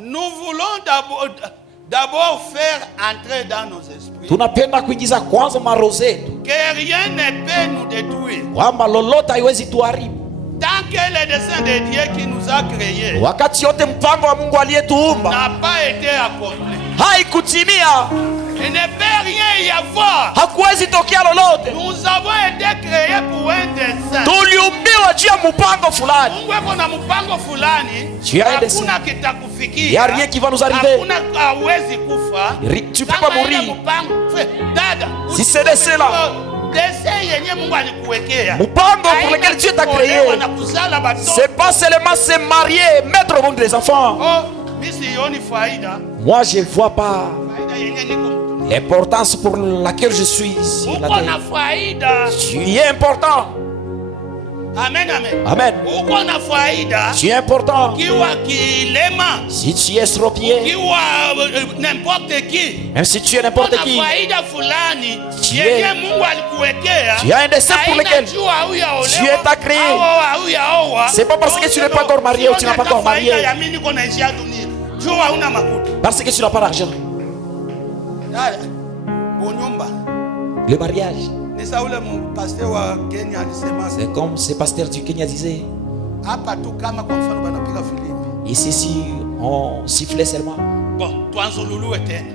Nous voulons d'abord faire entrer dans nos esprits tunapenda kuingiza kwanza maroho zetu que rien ne peut nous détruire kwamba lolote haiwezi tuharibu. tant que le dessein de Dieu qui nous a créés Wakati yote mpango wa Mungu aliyetuumba n'a pas été accompli, haikutimia, il ne peut rien y avoir. hakuwezi tokea lolote. Nous avons été créés pour un dessein. Tuliumbiwa juu ya mpango fulani. Mungu ako na mpango fulani, hakuna kitakufikia, ya rien qui va nous arriver. hakuna hawezi kufa. Tu peux pas mourir. Dada, si c'est dessein là, dessein yenye Mungu alikuwekea, mpango pour lequel Dieu t'a créé, c'est pas seulement se marier, mettre au monde des enfants. Moi je vois pas l'importance pour laquelle je suis ici. Tu es important. Amen, amen. Amen. Tu es important. Si tu es estropié, même si tu es n'importe qui, tu as un dessein pour lequel Dieu t'a créé. C'est pas parce que tu n'es pas encore marié ou tu n'as pas encore marié, parce que tu n'as pas d'argent. Le mariage, c'est comme ce pasteur du Kenya disait, ici si on sifflait seulement,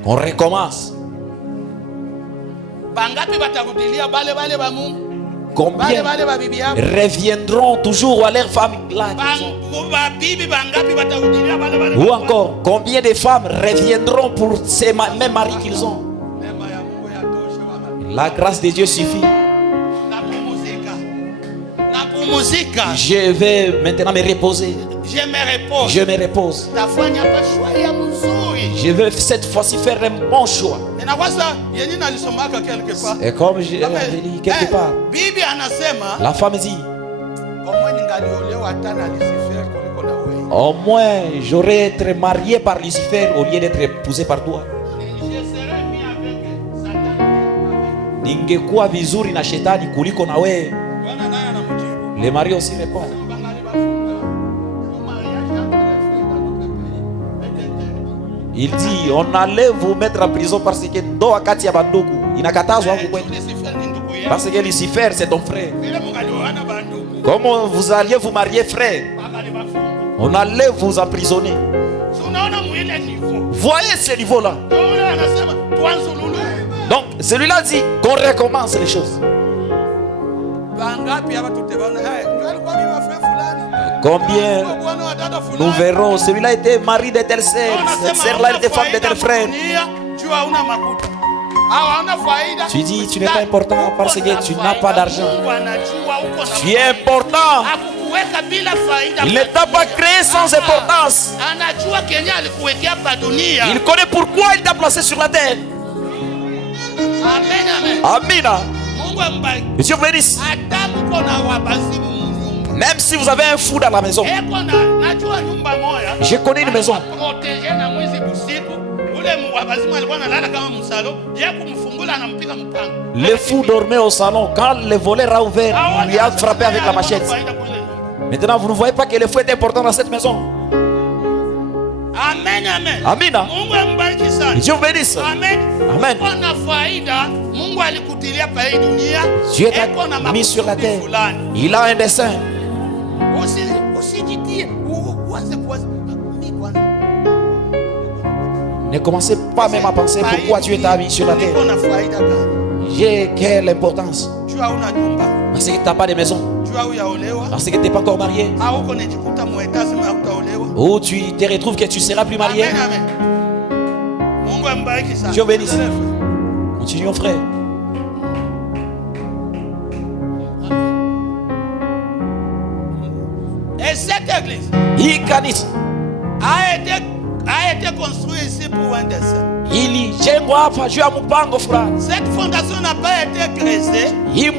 on recommence. Combien reviendront toujours à leur femme là? Ou encore, combien de femmes reviendront pour ces mêmes maris qu'ils ont? La grâce de Dieu suffit. Je vais maintenant me reposer. Je me repose. Je veux cette fois-ci faire un bon choix. Et comme je l'ai dit quelque part, la femme dit, au moins j'aurais été marié par Lucifer au lieu d'être épousé par toi. Ningekuwa vizuri na shetani kuliko na wewe. Le mari aussi répond. Il dit, on allait vous mettre en prison parce que ndoa kati ya bandugu inakatazwa huko kwetu. Parce que Lucifer c'est ton frère. Comment vous alliez vous marier frère? On allait vous emprisonner. Voyez ce niveau-là. Donc celui-là dit qu'on recommence les choses. Combien nous verrons, celui-là était mari de telle sœur, cette sœur-là était femme de tel frère. Tu dis tu n'es pas important parce que tu n'as pas d'argent. Tu es important. Il ne t'a pas créé sans importance. Il connaît pourquoi il t'a placé sur la terre. Amina. Dieu vous bénisse. Même si vous avez un fou dans la maison, je connais une maison. Le fou dormait au salon. Quand le voleur a ouvert, il lui a frappé avec la machette. Maintenant, vous ne voyez pas que le fou est important dans cette maison. Amen, amen. Amina. Dieu vous bénisse. Amen. Amen. Dieu t'a mis sur la terre. Il a un dessein. Ne commencez pas même à penser pourquoi Dieu t'a mis sur la terre. J'ai quelle importance? Parce que tu n'as pas de maison. Parce que tu n'es pas encore marié. Ou tu te retrouves que tu ne seras plus marié. Dieu bénisse. Continuons frère. Et cette église a été construite ici pour un dessein. Cette fondation n'a pas été creusée. Et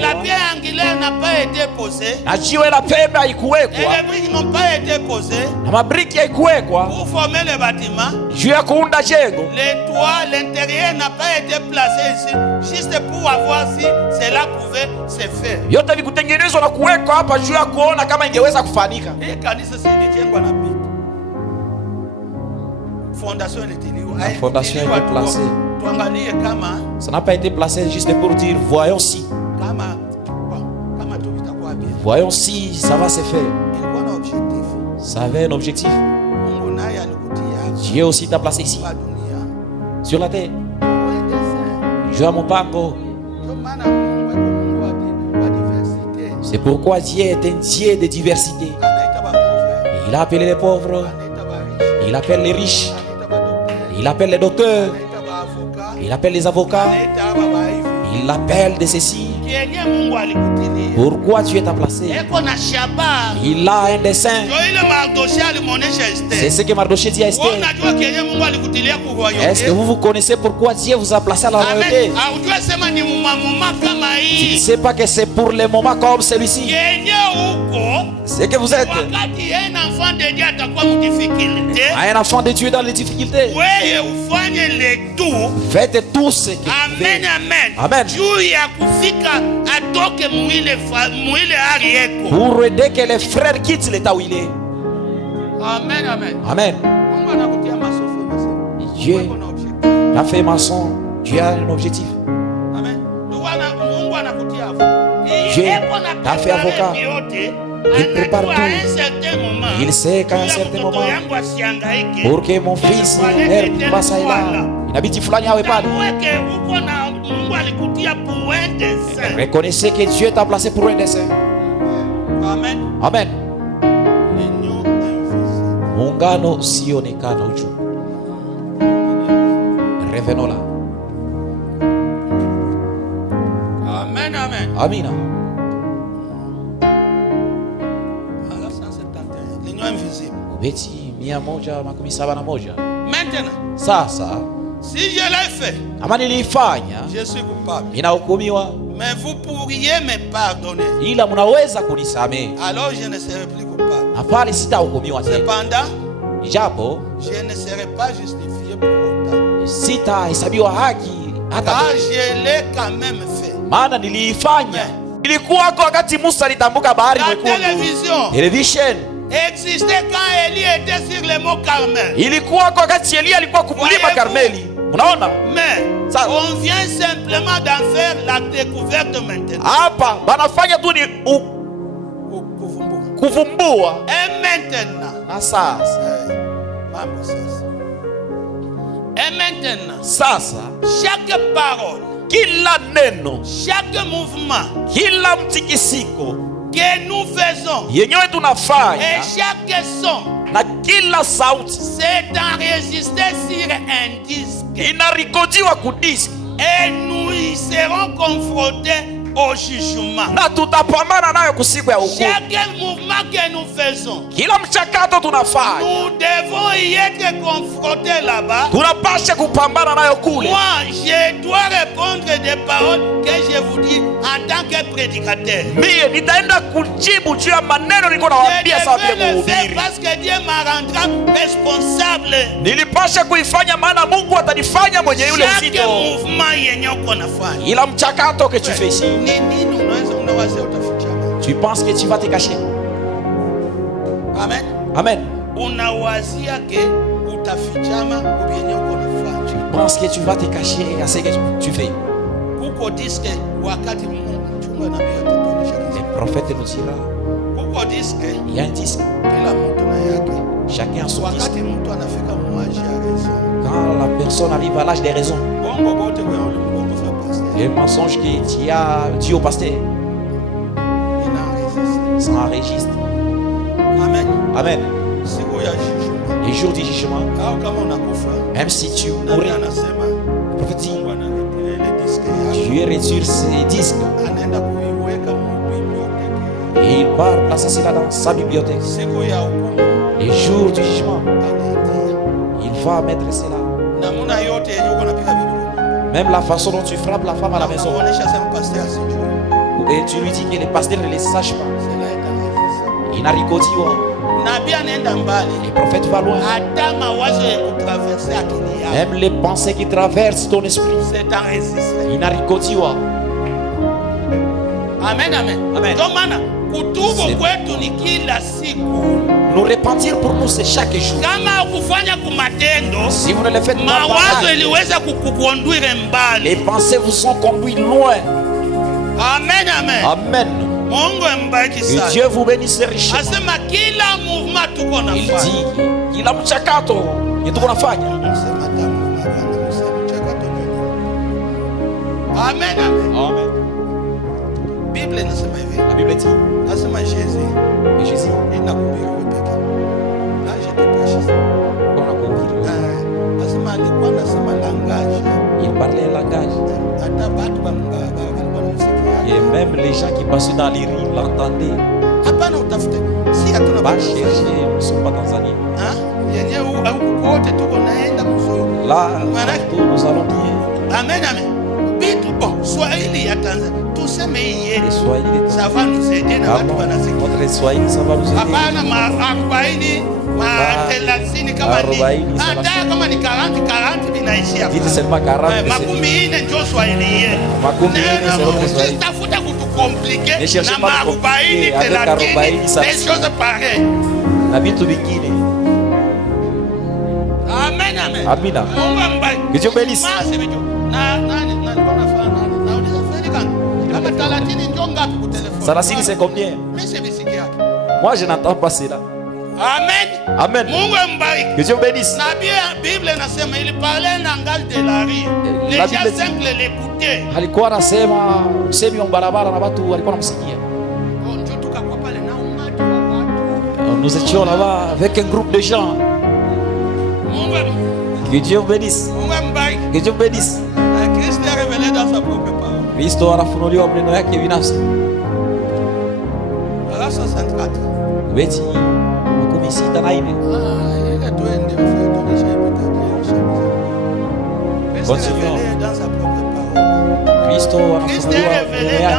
la pierre angulaire n'a pas été posée. Et les briques n'ont pas été posées pour former le bâtiment. Les toits, l'intérieur n'a pas été placé ici juste pour voir si cela pouvait se faire. La fondation a été placée. Ça n'a pas été placé juste pour dire voyons si. Voyons si ça va se faire. Ça avait un objectif. Dieu aussi t'a placé ici, sur la terre. Dieu a mon pango. C'est pourquoi Dieu est un Dieu de diversité. Il a appelé les pauvres, il appelle les riches, il appelle les docteurs, il appelle les avocats, il appelle de ceci. Pourquoi Dieu t'a placé? Il a un dessein. C'est ce que Mardochée dit à Esther. Est-ce que vous connaissez pourquoi Dieu vous a placé à la royauté? Tu ne sais pas que c'est pour les moments comme celui-ci. C'est que vous êtes un enfant de Dieu dans les difficultés. Faites tout ce que vous pouvez. Amen. Pour aider que les frères quittent l'état où il est. Amen, amen. Amen. Dieu t'a fait maçon. Dieu a un objectif. Amen. Dieu t'a fait avocat. Il prépare tout. Il sait qu'à un certain moment, pour que mon fils n'ait pas ça et là, il habite fulani awe pale. Reconnaissez que Dieu t'a placé pour un dessein. Amen. Amen. Muungano usionekana ujuu. Revenons là. Amen, amen. Amina. Alors 171. L'union invisible. Beti 171. Maintenant. Sasa. Si je l'ai fait, ama nilifanya, je suis coupable. Ninahukumiwa. Mais vous pourriez me pardonner. Ila mnaweza kunisamehe. Alors je ne serai plus coupable. Na pale sitahukumiwa tena. Cependant, ijapo je ne serai pas justifié pour autant. Sitahesabiwa haki hata car je l'ai quand même fait. Maana niliifanya. Ilikuwa wakati Musa alitambuka bahari nyekundu. La television existait quand Élie était sur le mont Carmel. Ilikuwa wakati Elia alikuwa kumlima Karmeli. Unaona? Mais on vient simplement d'en faire la découverte maintenant. Hapa banafanya tu ni kuvumbua. Et maintenant. Na sasa. Mambo sasa. Et maintenant. Sasa. Chaque parole. Kila neno. Chaque mouvement. Kila mtikisiko. Que nous faisons. Yenyewe tunafanya. Et chaque son. Na kila sauti. C'est enregistré sur un disque. Inarekodiwa ku disque. Et nous y serons confrontés au jugement. Na tutapambana nayo kusiku ya hukumu. Chaque mouvement que nous faisons. Kila mchakato tunafanya. Nous devons y être confrontés là-bas. Tunapaswa kupambana nayo kule. Moi, je dois répondre des paroles que je vous dis en tant que prédicateur. Mie nitaenda kujibu juu ya maneno niko nawaambia sawa vile mhubiri. Parce que Dieu me rendra responsable. Nilipaswa kuifanya maana Mungu atanifanya mwenye yule uzito. Chaque mouvement yenye uko nafanya. Ila mchakato que tu fais ici. Tu penses que tu vas te cacher? Amen. Amen. Tu penses que tu vas te cacher à ce que tu fais? Le prophète nous dira. Il y a un disque. Chacun a son disque. Quand la personne arrive à l'âge des raisons, le mensonge que tu as dit au pasteur, ça enregistre. Amen. Amen. Les jours du jugement, même si tu mourrais, le prophète dit, Dieu retire ses disques et il part placer cela dans sa bibliothèque. Les jours du jugement, il va mettre cela. Même la façon dont tu frappes la femme à la maison. Et tu lui dis que le pasteur ne le sache pas. Il n'a ricotiwa. Le prophète va loin. Même les pensées qui traversent ton esprit. Il n'a ricotiwa. Amen, amen. Amen. Kutubu kwetu ni kila siku. Nous repentir pour nous c'est chaque jour. Si vous ne le faites pas, les pensées vous ont conduit loin. Amen, amen. Amen. Que Dieu vous bénisse richement. Il dit kila mchakato yetu kunafanya. Amen, amen. Amen. Bible inasema hivi. La Bible dit. Nasema Jésus. Et Jésus. Il n'a pas oublié. Là je te prêche. On a compris. Nasema alikuwa nasema langage. Il parlait un langage. Et même les gens qui passaient dans les rues l'entendaient. Va chercher, nous ne sommes pas Tanzanie. Là, nous allons dire. Amen, amen. Bon, Swahili ya Tanzania. Tuseme hii yetu. Ça va nous aider na watu wanasikia. Notre Swahili ça va nous aider. Hapana ma-40 ma-30 kama ni. Hata kama ni 40 vinaishia. Dites seulement 40. Makumi ine ndio Swahili yetu. Makumi ine ndio Swahili. Tafuta kutukomplike na ma-40 30 des choses pareilles. Na vitu vingine. Amen, amen. Amina. Mungu ambariki. Que Dieu bénisse. Sarasini c'est combien? Moi je n'entends pas cela. Amen. Amen. Que Dieu bénisse. La Bible nasema il parlait en langage de la rue. Les gens simples l'écoutaient. Alikuwa anasema usemi wa barabara na watu walikuwa wanamsikia. Nous étions là-bas avec un groupe de gens. Que Dieu bénisse. Que Dieu bénisse. Christ est révélé dans sa propre parole. Kristo anafunuliwa maneno yake binafsi. Ala 64. Beti makumi sita na ine. Ile tuende tuonyeshe Continuons. dans sa propre parole. Kristo anafunuliwa maneno yake.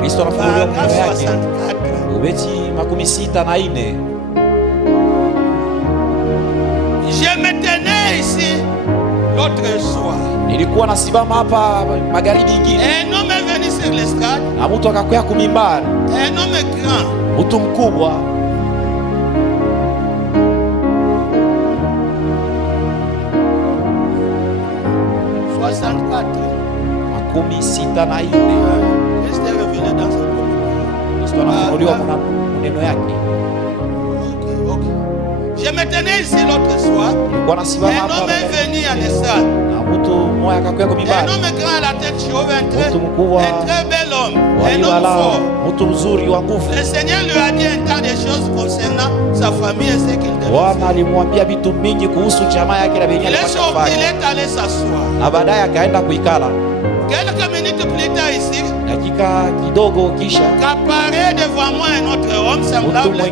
Kristo anafunuliwa maneno yake. Beti makumi sita na ine. Je me tenais ici l'autre soir. Nilikuwa nasimama hapa magharibi ingine. Un homme est venu sur l'estrade. Na mtu akakwea kumimbari. Un homme grand. Mtu mkubwa. Makumi sita na ine. Kristo anafunuliwa maneno yake. Je me tenais ici l'autre soir. Un homme est venu à l'estrade. Un homme grand à la tête chauve, un très bel homme, un homme fort. Le Seigneur lui a dit un tas de choses concernant sa famille et ce qu'il devait faire. Il est allé s'asseoir. Quelques minutes plus tard ici, qu'apparaît devant moi un autre homme semblable. Mais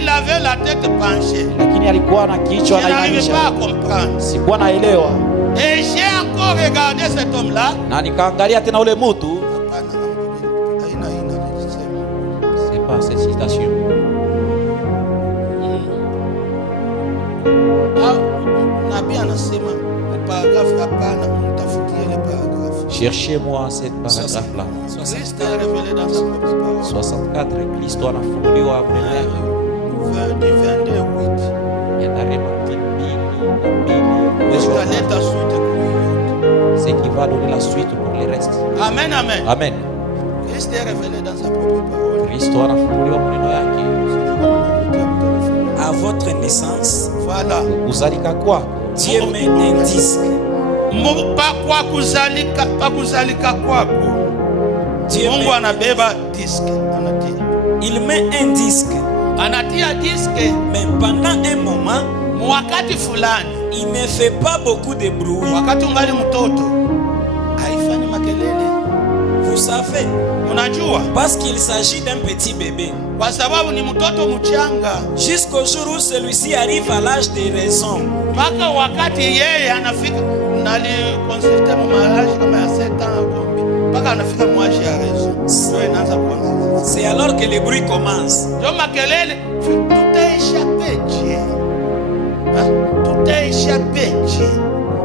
il avait la tête penchée. Je n'arrivais pas à comprendre. Et j'ai encore regardé cet homme-là. C'est pas cette citation. Cherchez-moi cette paragraphe-là. 64. Kristo anafunuliwa maneno yake. Ce qui va donner la suite pour le reste. Amen, amen. Amen. Christ est révélé dans sa propre parole. Kristo anafunuliwa maneno yake. À votre naissance, voilà. Kuzalika kwako, Dieu met un disque. Kuzalika kwako. Mungu anabeba disque. Il met un disque. Anatia disque. Mais pendant un moment, wakati fulani, il ne fait pas beaucoup de bruit. Wakati ungali mtoto, haifanyi makelele. Vous savez, unajua, parce qu'il s'agit d'un petit bébé. Kwa sababu ni mtoto mchanga. Jusqu'au jour où celui-ci arrive à l'âge de raison. Mpaka wakati yeye anafika, nalikonsulte mariage kama ya 7 ans kombi. Mpaka anafika mwaji ya raison. Ndio inaanza kuanza. C'est alors que le bruit commence. Ndio makelele, tout est échappé Dieu. Tout est échappé Dieu.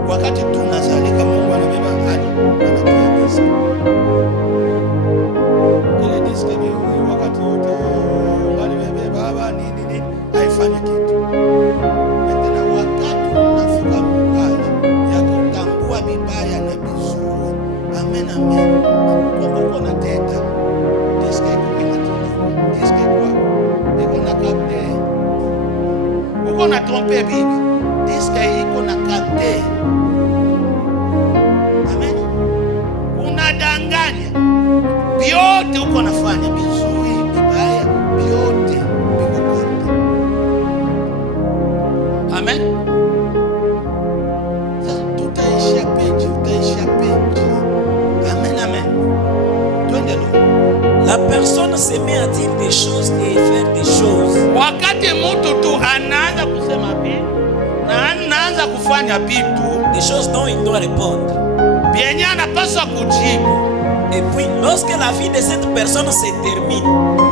Wakati tunazalika Mungu anabeba hali, anatia disque. Ile disque ni wakati uko na trompe bibi, diske iko na capteur. Amen. Unadanganya. Vyote uko nafanya vizuri, vibaya, vyote viko capteur. Amen. Sasa tutaisha peji. Amen, amen. La personne se met à dire des choses et faire des choses. Wakati mtu tu anaanza kusema vitu na anaanza kufanya vitu, des choses dont il doit répondre. Bien anapaswa kujibu. Et puis lorsque la vie de cette personne se termine,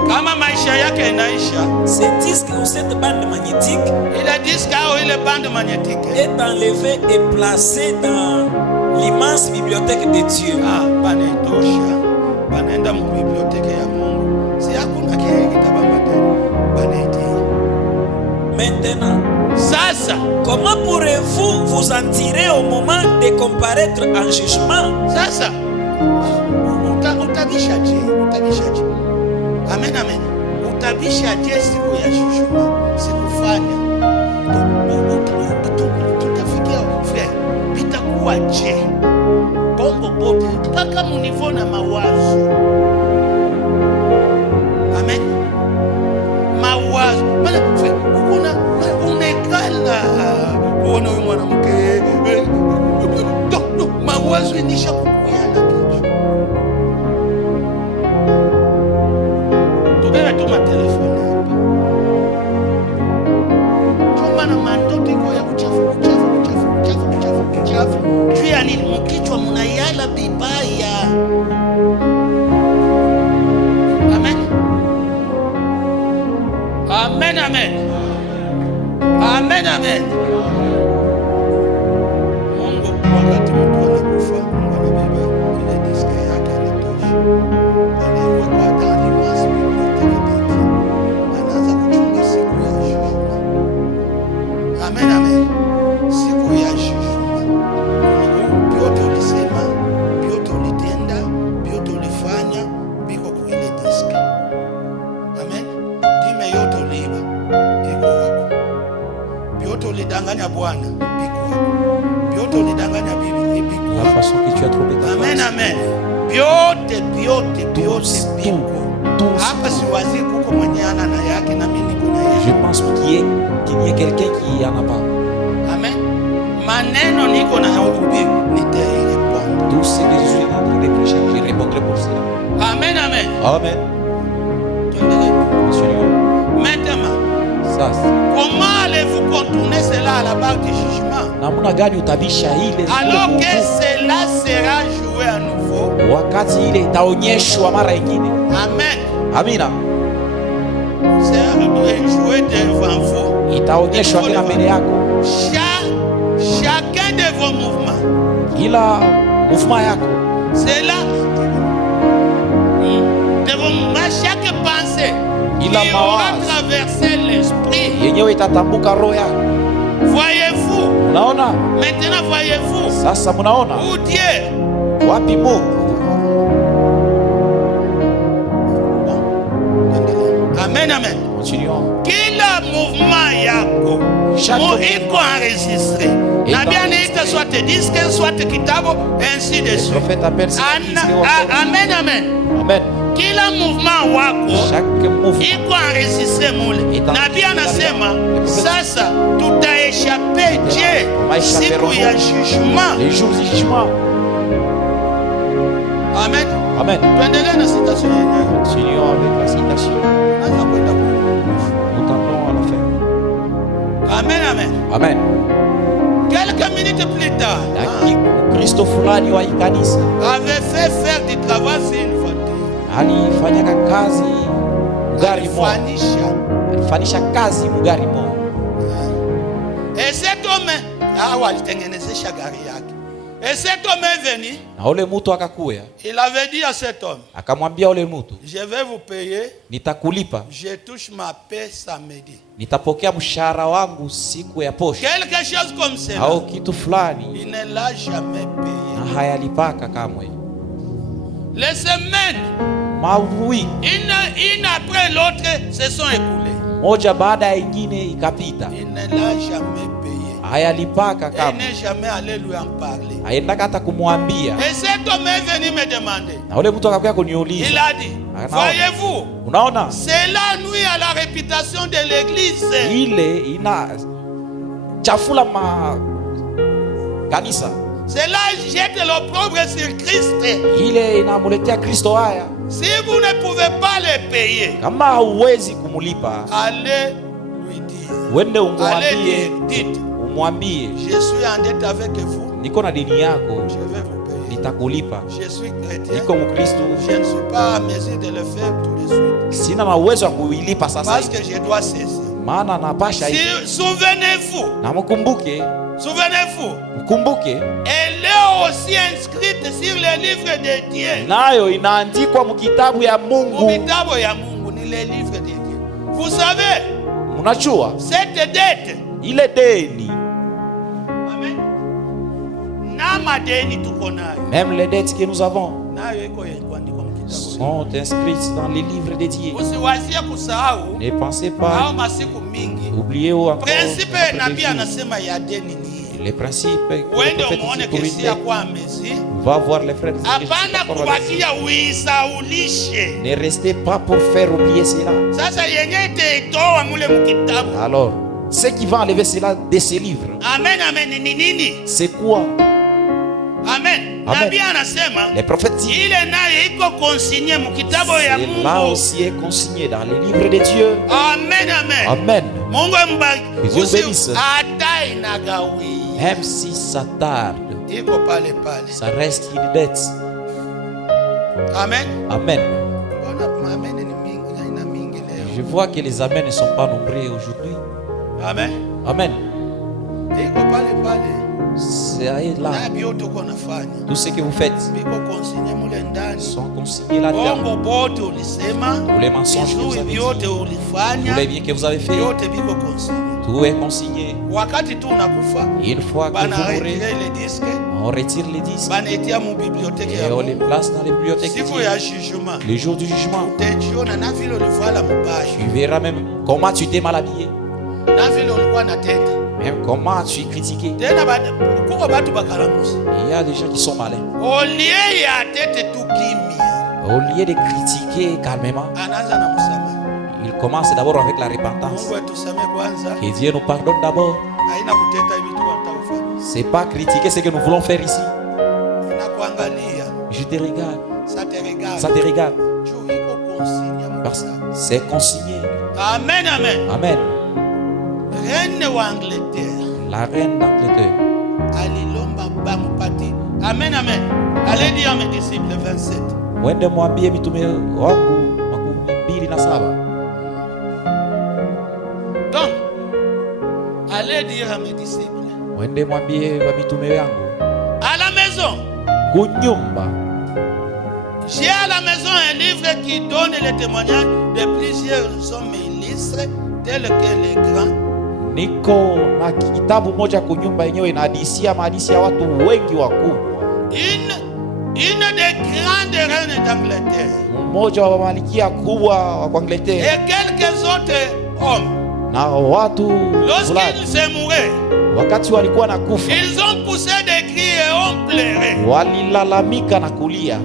kama maisha yake inaisha, ce disque ou cette bande magnétique, ile disque au ile bande magnétique est enlevé et placé dans l'immense bibliothèque de Dieu. Banetosha. Banaenda mu bibliothèque ya Mungu. Si hakuna kile kitabamba tena. Baneti. Maintenant, sasa, comment pourrez-vous vous en tirer au moment de comparaître en jugement? Sasa, utabishaje? Amen, amen. Utabishaje siku ya jugement? Sikufanya. Tutafikia frère. Bitakuwa je? Bongo bote mpaka munivo na mawazo. Amen. Mawazo. Maana unekala kuona huyu mwanamke. Mawazo inisha kukuyana kichwa. Tokea tuma telefoni hapa. Chuma na mandoto iko ya kuchafu. Juu ya nini? Mkichwa mnayala bibaya. Amen. Amen, amen. Amen, amen. Mungu wakati mtu anakufa, Mungu anabeba ile diski yake anatosha. Anaiweka ndani mwa biblioteki. Anaanza kuchunga siku ya judgment. Amen, amen. Siku ya judgment. Vyote ulisema, vyote ulitenda, vyote ulifanya, biko kwa ile diski. Amen. Dime yote uliiba, iko wako. Vyote ulidanganya Bwana, biko wako. Vyote ulidanganya bibi, biko wako. La façon que tu as trouvé ta Amen, place. amen. Vyote biko. Hapa si wazi kuko mwenye ana na yake na mimi niko na yake. Je pense qu'il y ait quelqu'un qui en a pas. Amen. Maneno niko na hubiri nitairepondre. Tout ce que je suis en train de prêcher, je répondrai pour cela. Amen, amen. Amen. Maintenant, ça, comment allez-vous contourner cela à la barre du jugement? namna gani utabisha ile alors que cela sera joué à nouveau? Wakati ile itaonyeshwa mara nyingine. Amen. Amina. C'est joué devant vous. Itaonyeshwa tena mbele yako. Chacun de vos mouvements. Ila mouvement yako. C'est là. De vos mouvements, chaque pensée qui aura traversé l'esprit. Yenyewe itatambuka roho yako. Voyez-vous? Unaona? Maintenant voyez-vous? Sasa mnaona? Où Dieu? Wapi Mungu? Amen, amen. Continuons. Kila mouvement yako iko enregistré. Na bien ita soit disque, soit kitabu, ainsi de suite. Prophète appelle ça. Amen, amen. Amen. Kila mouvement wako iko enregistré mule. Na bien anasema sasa tutaeshape je siku ya jugement. Les jours du jugement. Amen. Amen. Tuendelee na citation yenyewe. Continuons avec la citation. Nous tendons à la fin. Amen, amen. Amen. Quelques minutes plus tard, Kristo fulani wa kanisa avait fait faire du travail sur une voiture. Alifanyaka kazi mgari moja. Alifanyisha kazi mgari moja. Et cet homme alitengenezesha gari yake. Et cet homme est venu. Na ule mtu akakuya. Il avait dit à cet homme. Akamwambia ule mtu, je vais vous payer. Nitakulipa. Je touche ma paie samedi. Nitapokea mshahara wangu siku ya posho. Quelque chose comme ça. Au kitu fulani. Il ne l'a jamais payé. Na hayalipaka kamwe. Les semaines, Maui, une après l'autre se sont écoulées. moja baada ya ingine ikapita. Il ne l'a jamais payé. Hayalipaka Il kama. n'est jamais allé lui en parler. Haendaka hata kumwambia. Et cet homme est venu me demander. Na ule mtu akakuja kuniuliza. Il a dit, voyez-vous, unaona? cela nuit à la réputation de l'église. Ile ina chafula kanisa. Cela jette l'opprobre sur Christ. Ile inamuletea Kristo haya. Si vous ne pouvez pas les payer, kama hauwezi kumulipa, allez lui dire. Wende umwambie, dites, umwambie, je suis en dette avec vous. Niko na deni yako, je vais vous payer. Nitakulipa. Je suis chrétien. Niko Mkristo. Je ne suis pas à mesure de le faire tout de suite. Sina na uwezo wa kuilipa sasa. Parce que je dois cesser. Maana napasha hivi. Souvenez-vous. Na mkumbuke. Souvenez-vous. Mkumbuke. Elle est aussi inscrite sur le livre de Dieu. Nayo inaandikwa mkitabu ya Mungu. Mkitabu ya Mungu ni le livre de Dieu. Vous savez? Unajua? Cette dette. Ile deni. Amen. Na madeni tuko nayo. Même les dettes que nous avons nayo iko kuandikwa mkitabu. Sont inscrites dans les livres de Dieu. Usiwazie kusahau. Ne pensez pas. Au masiku mingi. Oubliez encore. Principe nabii anasema ya deni ni les principes. Wende umuone kesi ya kwa mezi. Va voir les frères. Hapana kubakia uisaulishe. Ne restez pas pour faire oublier cela. Sasa yenye itaitoa mule mkitabu. Alors, ce qui va enlever cela de ces livres. Amen, amen. Ni nini? C'est quoi? Amen. Nabii anasema les prophètes disent, ile nayo iko consigné mkitabu ya Mungu. Là aussi est consigné dans les livres de Dieu. Amen, amen. Amen. Mungu mbariki. Dieu bénisse. Hata inagawi. Même si ça tarde, iko pale pale. Ça reste une dette. Amen. Amen. Amen ni mingi na mingi leo. Je vois que les amens ne sont pas nombreux aujourd'hui. Amen. Amen. Iko pale pale. C'est là. Tout ce que vous faites sont consignés là-dedans. Tous les mensonges que vous avez dit, tous les biens que vous avez fait, tout est consigné. Une fois que vous mourrez, on retire les disques et on les place dans les bibliothèques. Le jour du jugement, tu verras même comment tu t'es mal habillé. Même comment tu es critiqué. Il y a des gens qui sont malins. Au lieu de critiquer calmement, il commence d'abord avec la repentance. Que Dieu nous pardonne d'abord. C'est pas critiquer ce que nous voulons faire ici. Je te regarde. Ça te regarde. Parce que c'est consigné. Amen, amen. Amen. Reine d'Angleterre. La reine d'Angleterre. Amen, amen. Allez dire à mes disciples 27. Wende mwambie mitume wangu 27. Donc, allez dire à mes disciples. Wende mwambie wa mitume wangu. À la maison. Kunyumba. J'ai à la maison un livre qui donne le témoignage de plusieurs hommes illustres tels que les grands. Niko na kitabu moja kunyumba yenyewe inahadisia mahadisi ya watu wengi wakubwa. Une des grandes reines d'Angleterre. Mmoja wa malikia kubwa wa Angleterre. Et quelques autres hommes. Na watu lorsqu'ils se mouraient, wakati walikuwa na kufa, ils ont poussé des cris et ont pleuré. Walilalamika na kulia.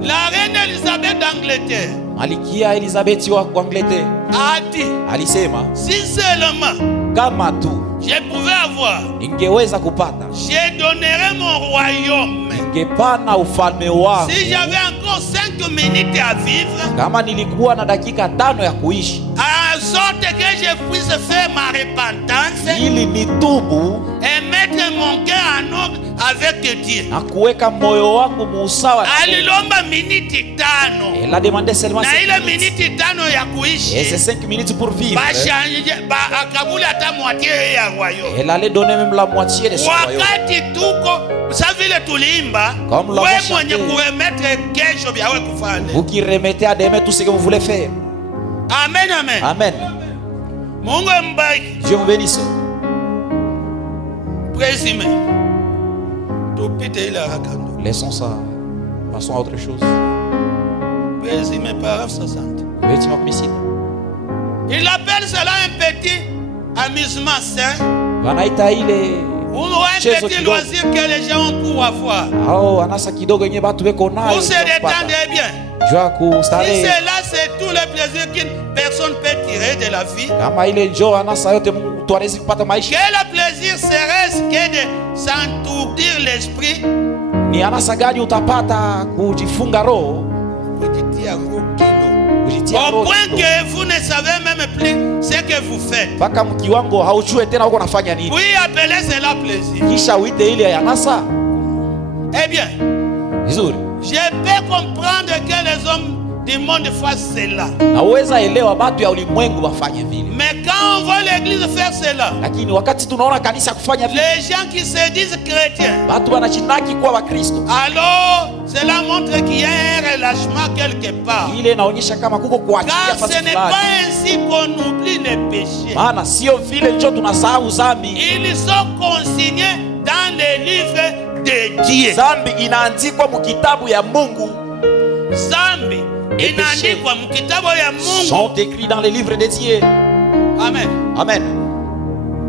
La reine Elisabeth d'Angleterre, Malikia Elizabeth wa Angleterre, a dit, alisema, si seulement kama tu je pouvais avoir, ningeweza kupata, je donnerais mon royaume. Ningepana ufalme wangu. Si j'avais encore 5 minutes à vivre, kama nilikuwa na dakika 5 ya kuishi, en sorte que je puisse faire ma repentance, ili nitubu et mettre mon cœur en ordre avec Dieu. Na kuweka moyo wangu musawa. Alilomba minute 5. Elle a demandé seulement 5 minutes. Na ile minute 5 ya kuishi. Et c'est 5 minutes pour vivre. Akabuli hata moitié ya royaume. Elle allait donner même la moitié de son royaume. Wakati tuko sa vile tulimba, wewe mwenye kuremettre kesho vya wewe kufanya. Vous qui remettez à demain tout ce que vous voulez faire. Amen, amen. Amen. Mungu mbariki. Dieu vous bénisse. Présumé. Laissons ça. Passons à autre chose. Présumé paragraphe 60. Vêtements homicide. Il appelle cela un petit amusement sain. Wanaita ile Ou un petit loisir que les gens ont pour avoir. Anasa kidogo yenye batu beko nayo. Pour se détendre bien. Si cela c'est tout le plaisir qu'une personne peut tirer de la vie. Quel plaisir serait-ce que de s'entourdir l'esprit? Ni anasa gani utapata kujifunga roho? Au point que vous ne savez même plus ce que vous faites. Oui, appelez cela plaisir. Eh bien, je peux comprendre que les hommes du monde fassent cela. Mais quand on voit l'église faire cela, les gens qui se disent chrétiens, alors cela montre qu'il y a un relâchement quelque part. Car ce n'est pas ainsi qu'on oublie les péchés. Ils sont consignés dans les livres de Dieu. Zambi inaandikwa mukitabu ya Mungu. Zambi inaandikwa mukitabu ya Mungu. Sont écrits dans les livres de Dieu. Amen. Amen.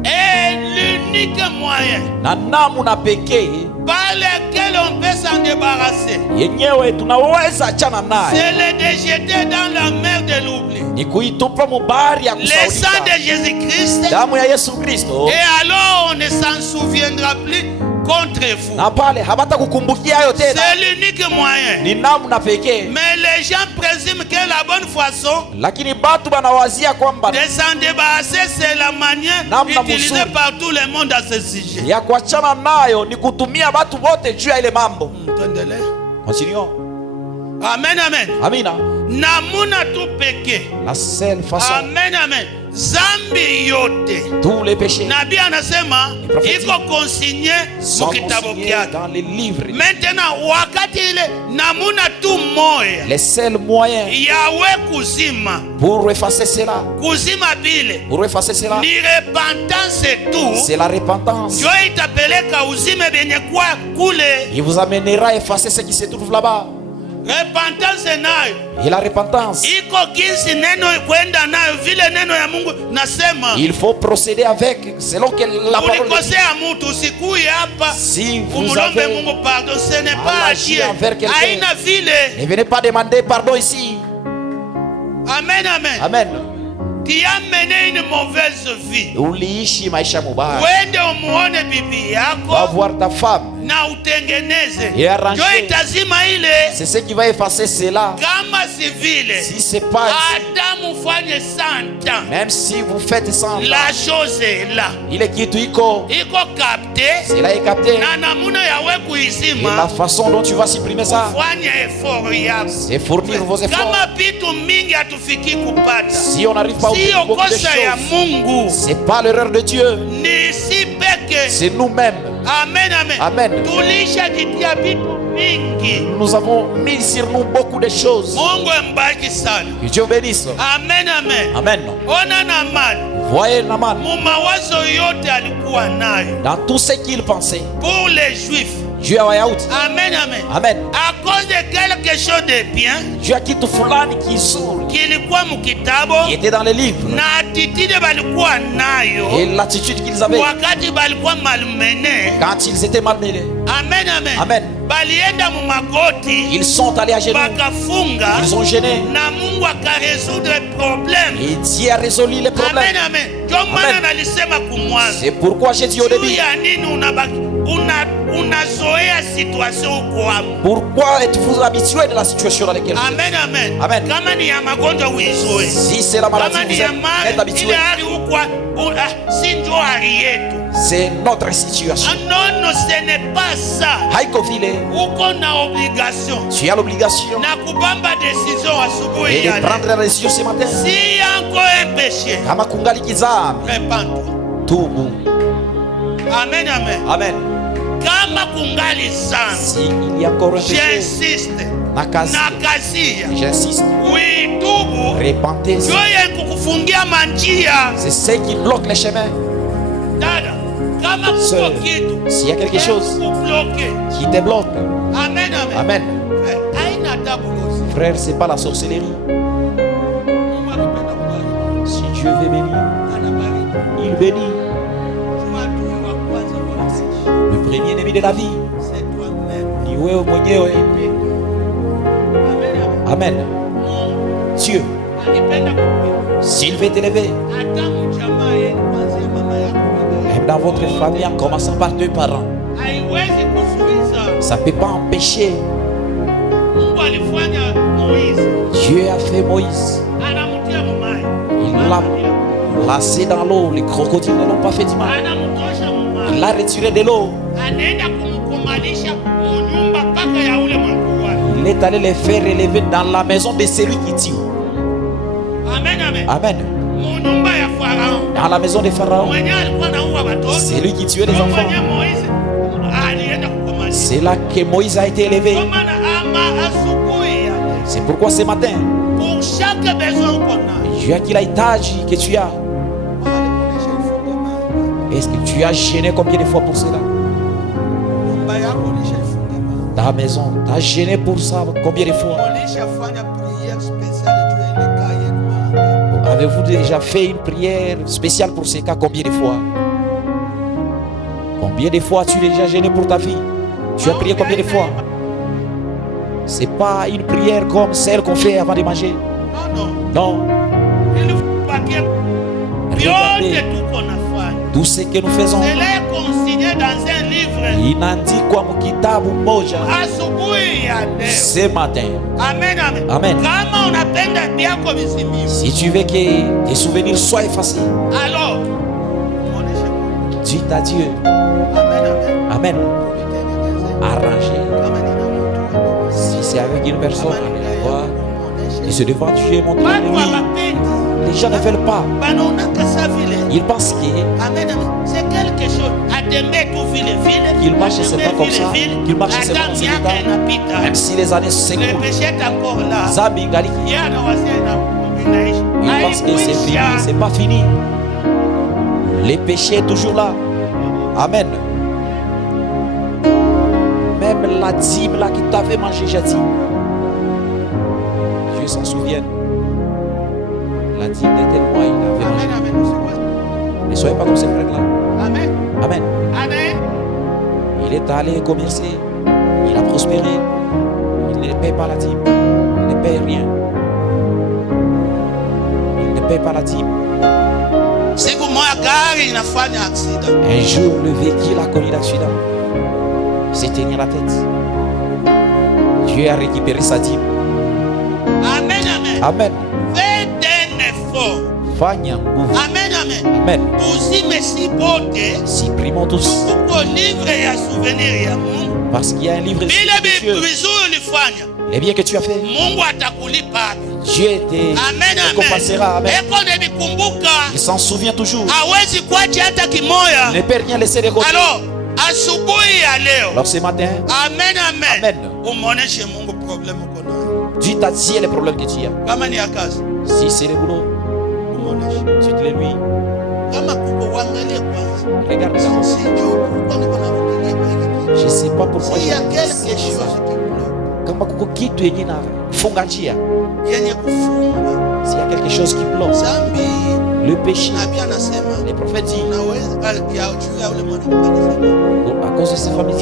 Et l'unique moyen na namna pekee par lequel on peut s'en débarrasser, yenyewe tunaweza achana naye, c'est le déjeter dans la mer de l'oubli. Ni kuitupa mubari ya kusaulika. Le sang de Jésus-Christ. Damu ya Yesu Kristo. Et alors on ne s'en souviendra plus contre vous. Na pale habata kukumbukia hayo tena. C'est l'unique moyen. Ni namna pekee. Mais les gens présument que la bonne façon, lakini batu banawazia kwamba de s'en débarrasser c'est la manière utilisée par tout le monde à ce sujet. Ya kuachana nayo ni kutumia batu wote juu ya ile mambo. Continuons. Amen, amen. Amina. Namuna tu peke. La seule façon. Amen, amen. Zambi yote. Tous les péchés. Nabii anasema iko consigné mukitabu kyake. Dans les livres. Maintenant wakati ile namuna tu moya. Les seuls moyens. Yawe kuzima. Pour effacer cela. Kuzima bile. Pour effacer cela. Ni repentance tout. C'est la repentance. Dieu itapeleka uzime benye kwa kule. Il vous amènera à effacer ce qui se trouve là-bas. Repentance nayo. Et la repentance. Iko kinsi neno kwenda nayo vile neno ya Mungu nasema. Il faut procéder avec selon que la parole. Ulikosea mtu usikuye hapa. Si vous umulombe avez Mungu pardon, ce n'est pas à Dieu. Haina vile. Ne venez pas demander pardon ici. Amen, amen. Amen. Tu as mené une mauvaise vie. Uliishi maisha mubaya. Wende umuone bibi yako. Va voir ta femme. Na utengeneze. Et arranger. Jo itazima ile. C'est ce qui va effacer cela. Kama si vile. Si c'est pas Adamu fanye 100 ans. même si vous faites 100 ans. La chose est là. Il est kitu iko. Iko capté. Cela est capté. Na namuna yawe kuizima. Et la façon dont tu vas supprimer ça. Fanye effort yako. C'est fournir vos efforts. Kama vitu mingi hatufiki kupata. Si on n'arrive pas à obtenir beaucoup de choses. C'est pas l'erreur de Dieu. Ni si peke. C'est nous-mêmes. Amen, amen. Amen. Tulisha jitia vitu mingi. Nous avons mis sur nous beaucoup de choses. Mungu mbariki sana. Que Dieu bénisse. Amen, amen. Amen. Ona Naamani. Voyez Naamani. Mumawazo yote alikuwa nayo. Dans tout ce qu'il pensait. Pour les Juifs. Dieu a Wayahudi. Amen, amen. Amen. À cause de quelque chose de bien. Dieu a kitu fulani kizuri. Kilikuwa mukitabo. Qui était dans les livres. Na attitude balikuwa nayo. Et l'attitude qu'ils avaient. Wakati balikuwa malmenés. Quand ils étaient malmenés. Amen, amen. Amen. Balienda mumagoti. Ils sont allés à genoux. Bakafunga. Ils ont gêné. Na Mungu akaresoudre problème. Et Dieu a résolu les problèmes. Amen, amen. Amen. C'est pourquoi j'ai dit au début. Pourquoi êtes-vous habitué de la situation dans laquelle vous êtes? Amen, amen. Amen. Si c'est la maladie, vous êtes habitué. C'est notre situation. Non, non, ce n'est pas ça. Tu as l'obligation de prendre la décision ce matin. Si encore un péché, répandre. Tubu. Amen, amen. Amen. Si il y a encore un péché, j'insiste. J'insiste. Oui, tubu. Repentez. C'est ce qui bloque les chemins. Sœur, s'il y a quelque chose qui te bloque, amen, amen. Amen. Frère, c'est pas la sorcellerie. Si Dieu veut bénir. Il bénit. Le premier ennemi de la vie, ni wewe mwenyewe. Amen. Dieu, s'il veut t'élever, même dans votre famille, en commençant par 2 parents, ça ne peut pas empêcher. Dieu a fait Moïse. Il l'a placé dans l'eau. Les crocodiles ne l'ont pas fait du mal. Il l'a retiré de l'eau. Il est allé les faire élever dans la maison de celui qui tue. Amen. Dans la maison de Pharaon, c'est lui qui tuait les enfants. C'est là que Moïse a été élevé. C'est pourquoi ce matin, pour chaque besoin qu'on a, Dieu a qu'il a étage que tu as. Est-ce que tu as gêné combien de fois pour cela? Ta maison, tu as gêné pour ça combien de fois? Avez-vous déjà fait une prière spéciale pour ces cas combien de fois? Combien de fois tu es déjà gêné pour ta vie? Tu as prié combien de fois? C'est pas une prière comme celle qu'on fait avant de manger. Non. Regardez tout ce que nous faisons. Il n'a dit quoi mon kitabu moja ce matin. Amen. Si tu veux que tes souvenirs soient effacés, alors dis à Dieu. Amen. Arrangez. Si c'est avec une personne, et c'est devant Dieu et montre lui. Les gens ne veulent pas. Ils pensent que c'est quelque chose. Qu'il marche seulement comme ça, qu'il marche seulement dans cet état, même si les années s'écoulent. Zambi Galiki, ils pensent que c'est fini, c'est pas fini. Le péché est toujours là. Amen. Même la dîme là qui t'avait mangé, j'ai dit. Dieu s'en souvient. La dîme de tel mois, il avait mangé. Ne soyez pas comme ces frères-là. Amen. Amen. Amen. Il est allé commercer. Il a prospéré. Il ne paye pas la dîme. Il ne paye rien. Il ne paye pas la dîme. Un jour, le véhicule a connu l'accident. Il s'est tenu la tête. Dieu a récupéré sa dîme. Amen, amen. Amen. Faites un effort. Fanya nguvu. Amen, amen. Amen. Supprimons tous. Parce qu'il y a un livre spirituel. Les biens que tu as fait, Dieu te compensera. Amen. Il s'en souvient toujours. Il ne peut rien laisser de côté. Alors ce matin, amen, amen. Dis à Dieu les problèmes que tu as. Si c'est le boulot, dites-le lui. Regarde ça. Je ne sais pas pourquoi. Il y a quelque chose qui bloque. S'il y a quelque chose qui bloque, le péché, les prophètes disent, à cause de ces familles,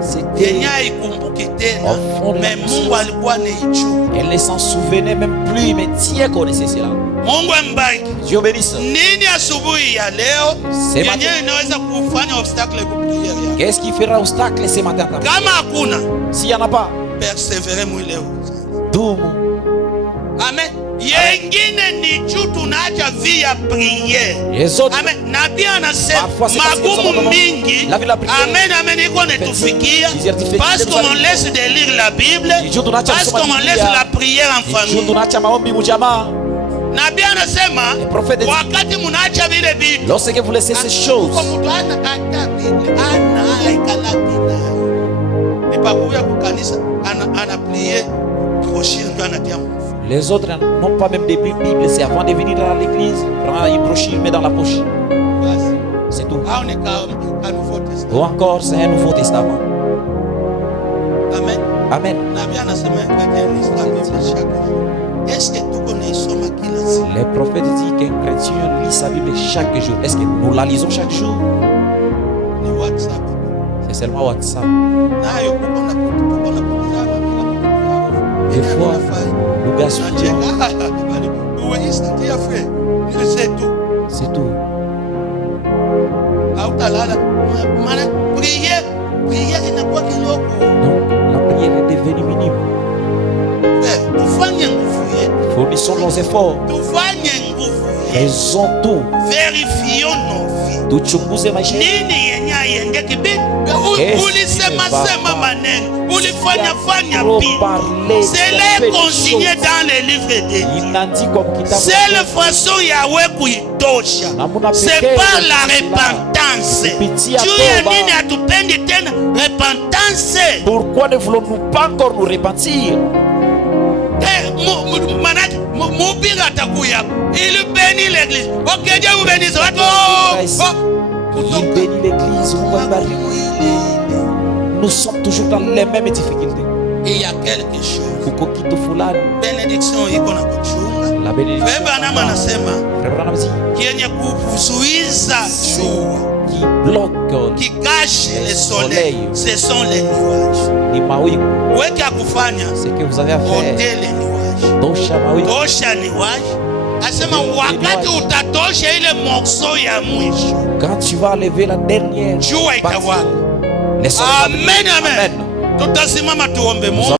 c'était au fond de la conscience. Elle ne s'en souvenait même plus, mais Dieu connaissait cela. Dieu bénisse. Qu'est-ce qui fera obstacle ce matin? S'il n'y en a pas, amen. Yengine ni juu tunaacha via priere. Amen. Nabii anasema magumu mingi. Amen, amen, iko netufikia. Parce qu'on laisse de lire la Bible. Parce qu'on laisse la prière en famille. Nabii anasema wakati munaacha vile vitu. Lorsque vous laissez ces choses, les autres n'ont pas même des Bibles. C'est avant de venir à l'église, prendre une brochure, met dans la poche. C'est tout. Ou encore, c'est un Nouveau Testament. Amen. Amen. Est-ce que lit sa Bible chaque jour? Est-ce que nous la lisons chaque jour? C'est seulement WhatsApp. Des fois, nous gaspillons. C'est tout. Donc, la prière est devenue minime. Fournissons nos efforts. Faisons tout. Vérifions nos vies. Tuchunguze maisha yetu. Nini yenye aiendeke bibi? Ulisema maneno. Ulifanya pili. C'est les consigné dans les livres de Dieu. C'est la façon Yahweh kuitosha. C'est pas la repentance. Dieu ya nini atupendi tena repentance? Pourquoi ne voulons-nous pas encore nous repentir? Il bénit l'église. Ok, Dieu vous bénisse. Il bénit l'église. Nous sommes toujours dans les mêmes difficultés. Et il y a quelque chose. Bénédiction. La bénédiction. Qui bloque, qui cache le soleil, ce sont les nuages. Ce que vous avez à faire, tosha nuage. Asema wakati utatosha ile morceau ya mwisho. Quand tu vas lever la dernière, jua itawaka. Amen, amen. Tutasimama tuombe Mungu.